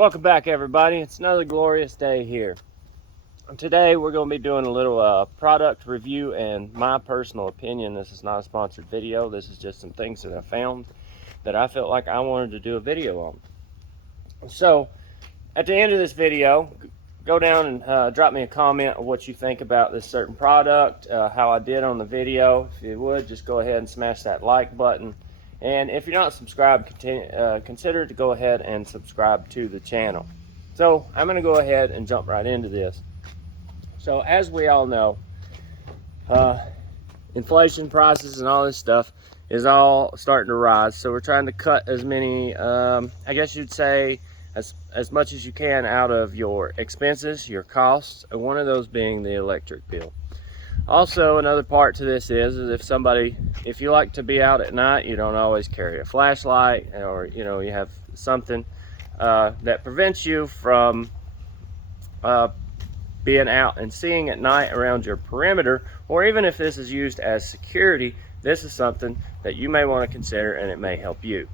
Welcome back, everybody. It's another glorious day here. Today we're going to be doing a little product review and my personal opinion. This is not a sponsored video. This is just some things that I found that I felt like I wanted to do a video on. So at the end of this video, go down and drop me a comment of what you think about this certain product, how I did on the video. If you would, just go ahead and smash that like button. And if you're not subscribed, consider to go ahead and subscribe to the channel. So I'm going to go ahead and jump right into this. So as we all know, inflation, prices, and all this stuff is all starting to rise. So we're trying to cut as many, I guess you'd say, as much as you can out of your expenses, your costs, and one of those being the electric bill. Also, another part to this is if you like to be out at night, you don't always carry a flashlight, or you have something that prevents you from being out and seeing at night around your perimeter, or even if this is used as security, this is something that you may want to consider and it may help you.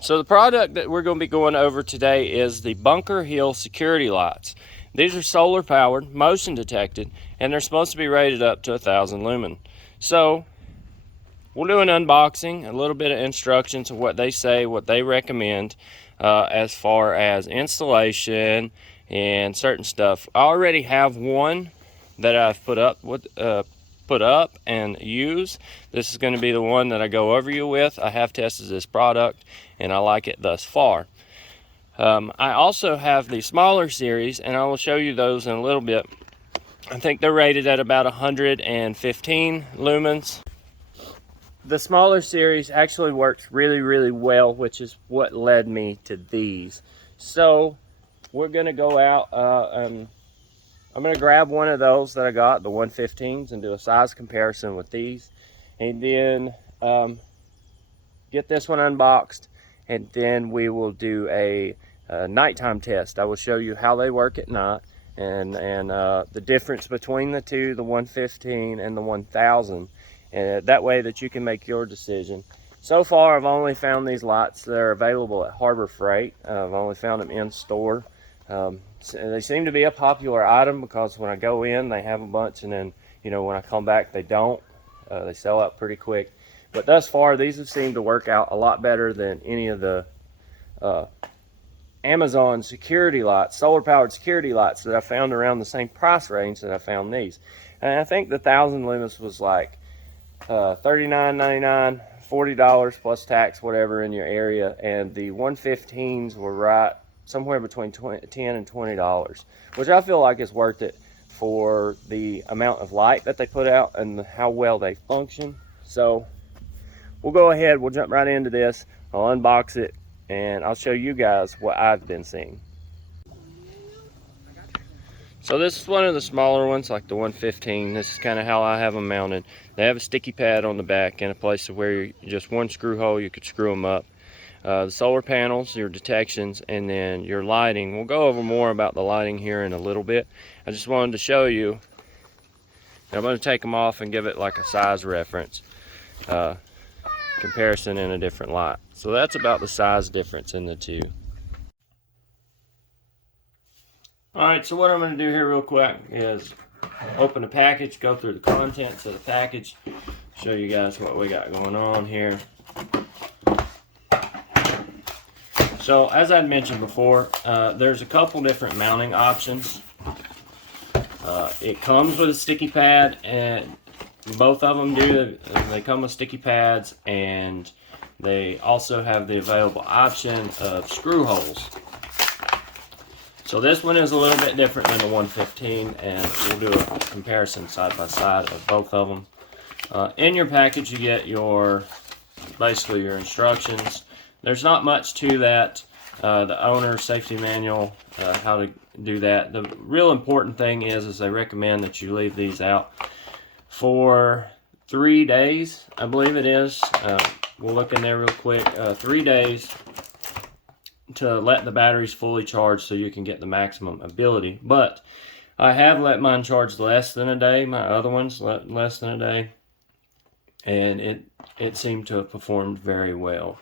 So the product that we're going to be going over today is the Bunker Hill security lights. These are solar powered, motion detected, and they're supposed to be rated up to 1,000 lumen. So we'll do an unboxing, a little bit of instructions of what they say, what they recommend as far as installation and certain stuff. I already have one that I've put up and use. This is going to be the one that I go over you with. I have tested this product and I like it thus far. I also have the smaller series, and I will show you those in a little bit. I think they're rated at about 115 lumens. The smaller series actually works really well, which is what led me to these. So we're going to go out, I'm going to grab one of those that I got, the 115s, and do a size comparison with these. And then get this one unboxed, and then we will do a nighttime test. I will show you how they work at night and the difference between the two, the 115 and the 1000, and that way that you can make your decision. So far I've only found these lights that are available at Harbor Freight. I've only found them in store. They seem to be a popular item because when I go in they have a bunch, and then when I come back they don't. They sell out pretty quick. But thus far these have seemed to work out a lot better than any of the Amazon security lights, solar powered security lights that I found around the same price range that I found these. And I think the 1,000 lumens was like $39.99, $40 plus tax, whatever in your area, and the 115s were right somewhere between $10 and $20, which I feel like is worth it for the amount of light that they put out and how well they function. So we'll go ahead, we'll jump right into this. I'll unbox it and I'll show you guys what I've been seeing. So this is one of the smaller ones, like the 115. This is kind of how I have them mounted. They have a sticky pad on the back and a place where just one screw hole, you could screw them up. The solar panels, your detections, and then your lighting. We'll go over more about the lighting here in a little bit. I just wanted to show you. I'm going to take them off and give it like a size reference comparison in a different light. So that's about the size difference in the two. Alright, so what I'm going to do here real quick is open the package, go through the contents of the package, show you guys what we got going on here. So as I mentioned before, there's a couple different mounting options. It comes with a sticky pad, and both of them do. They come with sticky pads, and they also have the available option of screw holes. So this one is a little bit different than the 115, and we'll do a comparison side by side of both of them. In your package you get basically your instructions. There's not much to that. The owner safety manual, how to do that. The real important thing is they recommend that you leave these out for 3 days, I believe it is. We'll look in there real quick. 3 days to let the batteries fully charge so you can get the maximum ability. But I have let mine charge less than a day. My other ones less than a day, and it seemed to have performed very well.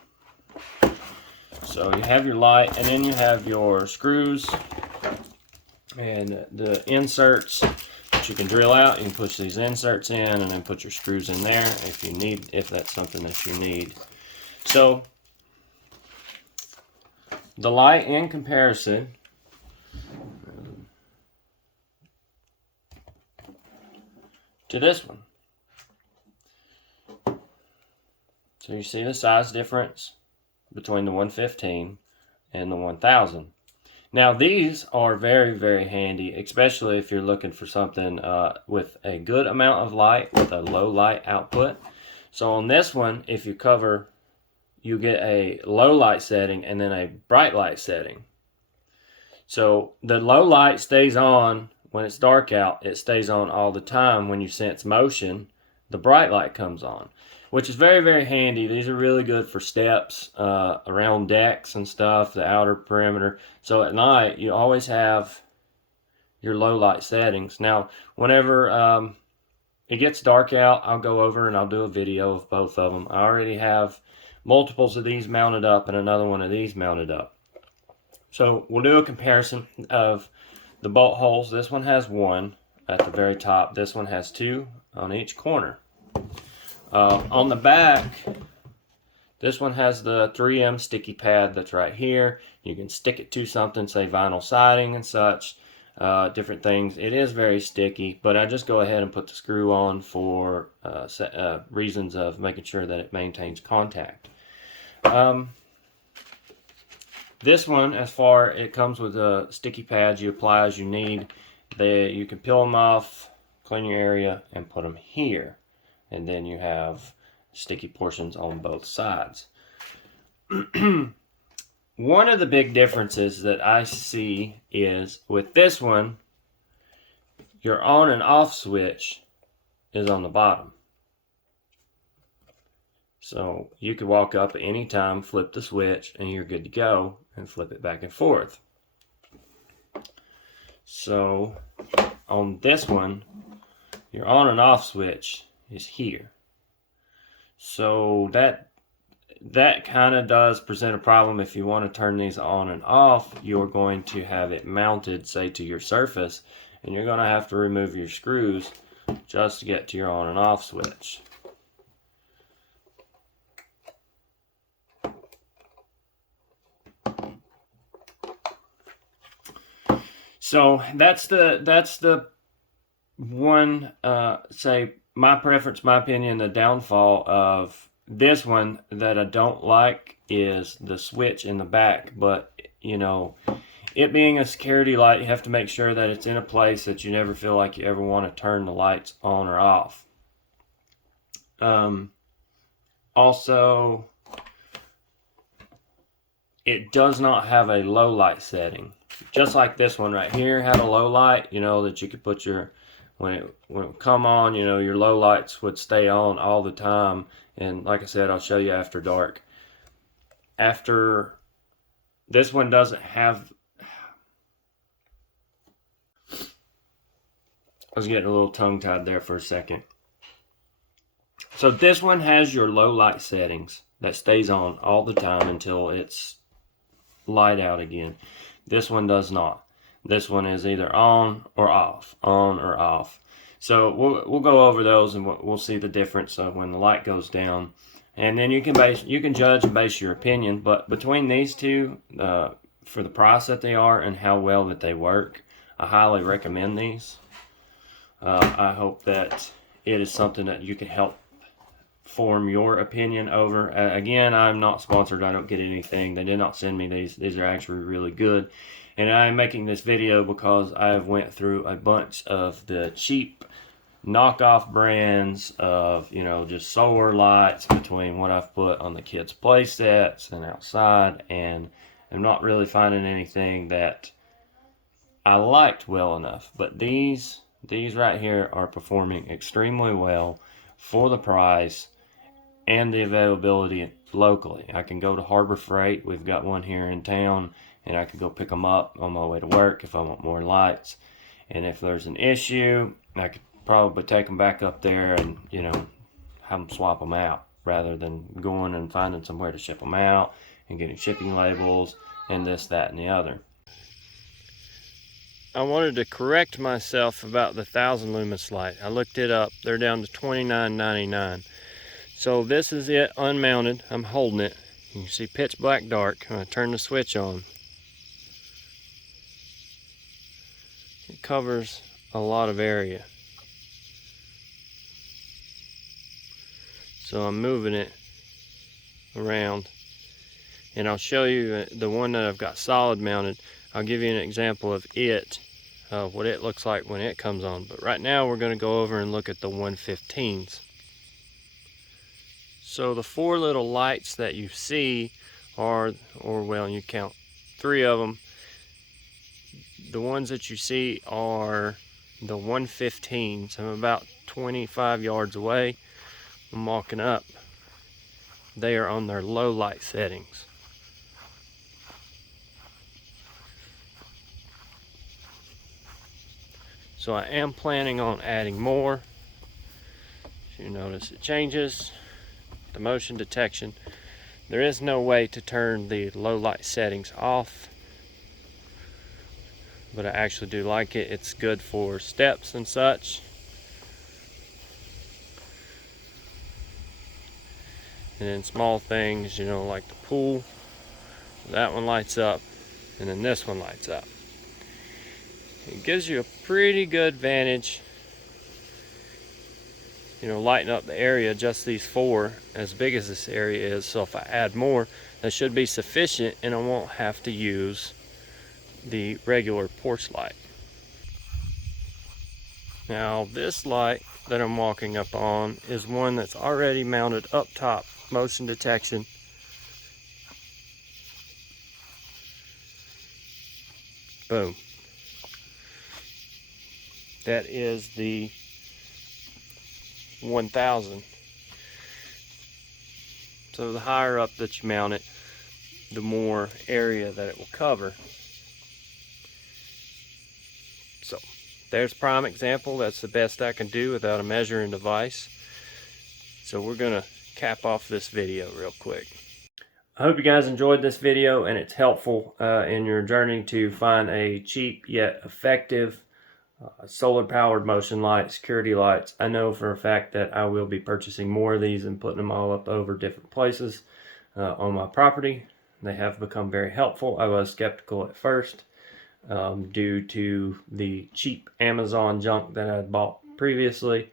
So you have your light, and then you have your screws and the inserts that you can drill out. You can push these inserts in and then put your screws in there if that's something that you need. So the light in comparison to this one. So you see the size difference between the 115 and the 1000. Now these are very, very handy, especially if you're looking for something with a good amount of light with a low light output. So on this one, if you cover, you get a low light setting and then a bright light setting. So the low light stays on when it's dark out. It stays on all the time. When you sense motion, the bright light comes on, which is very, very handy. These are really good for steps, around decks and stuff, the outer perimeter. So at night, you always have your low light settings. Now, whenever it gets dark out, I'll go over and I'll do a video of both of them. I already have multiples of these mounted up and another one of these mounted up. So we'll do a comparison of the bolt holes. This one has one at the very top. This one has two on each corner. On the back, this one has the 3M sticky pad that's right here. You can stick it to something, say vinyl siding and such, different things. It is very sticky, but I just go ahead and put the screw on for reasons of making sure that it maintains contact. This one, it comes with sticky pads you apply as you need. You can peel them off, clean your area, and put them here. And then you have sticky portions on both sides. One of the big differences that I see is with this one, your on and off switch is on the bottom. So you could walk up at any time, flip the switch, and you're good to go, and flip it back and forth. So on this one, your on and off switch is here. So that kind of does present a problem. If you want to turn these on and off, you're going to have it mounted, say, to your surface, and you're going to have to remove your screws just to get to your on and off switch. So that's the one, say, my preference, my opinion, the downfall of this one that I don't like is the switch in the back. But, you know, it being a security light, you have to make sure that it's in a place that you never feel like you ever want to turn the lights on or off. Also, it does not have a low light setting. Just like this one right here had a low light, you know, that you could put when it would come on, you know, your low lights would stay on all the time. And like I said, I'll show you after dark. This one doesn't have, I was getting a little tongue-tied there for a second. So this one has your low light settings that stays on all the time until it's light out again. This one does not. This one is either on or off, on or off. So we'll go over those and we'll see the difference of when the light goes down, and then you can judge and base your opinion. But between these two, for the price that they are and how well that they work, I highly recommend these. I hope that it is something that you can help form your opinion over. Again, I'm not sponsored. I don't get anything. They did not send me these. These are actually really good. And I'm making this video because I have went through a bunch of the cheap knockoff brands of, you know, just solar lights between what I've put on the kids' play sets and outside, and I'm not really finding anything that I liked well enough. But these right here are performing extremely well for the price and the availability locally. I can go to Harbor Freight. We've got one here in town, and I can go pick them up on my way to work if I want more lights. And if there's an issue, I could probably take them back up there and, you know, have them swap them out rather than going and finding somewhere to ship them out and getting shipping labels and this, that, and the other. I wanted to correct myself about the 1000 lumens light. I looked it up. They're down to $29.99. So this is it unmounted. I'm holding it. You can see pitch black dark. When I turn the switch on, it covers a lot of area. So I'm moving it around, and I'll show you the one that I've got solid mounted. I'll give you an example of it, what it looks like when it comes on. But right now we're going to go over and look at the 115s. So the 4 little lights that you see are, or well, you count 3 of them. The ones that you see are the 115s. I'm about 25 yards away. I'm walking up. They are on their low light settings. So I am planning on adding more. You notice it changes the motion detection. There is no way to turn the low light settings off, but I actually do like it. It's good for steps and such. And then small things, you know, like the pool, that one lights up, and then this one lights up. It gives you a pretty good vantage, you know, lighting up the area, just these 4, as big as this area is. So if I add more, that should be sufficient, and I won't have to use the regular porch light. Now this light that I'm walking up on is one that's already mounted up top, motion detection. Boom. That is the 1000. So the higher up that you mount it, the more area that it will cover. So there's a prime example. That's the best I can do without a measuring device. So we're gonna cap off this video real quick. I hope you guys enjoyed this video and it's helpful in your journey to find a cheap yet effective solar powered motion light, security lights. I know for a fact that I will be purchasing more of these and putting them all up over different places on my property. They have become very helpful. I was skeptical at first due to the cheap Amazon junk that I had bought previously.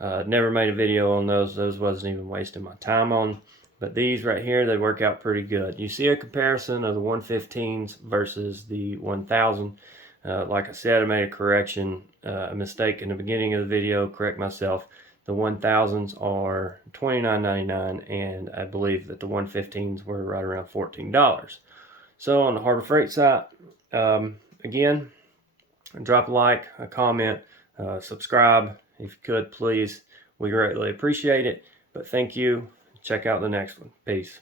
Never made a video on those. Those wasn't even wasting my time on. But these right here, they work out pretty good. You see a comparison of the 115s versus the 1000. Like I said, I made a correction, a mistake in the beginning of the video. Correct myself. The 1000s are $29.99, and I believe that the 115s were right around $14. So on the Harbor Freight site, again, drop a like, a comment, subscribe if you could, please. We greatly appreciate it. But thank you. Check out the next one. Peace.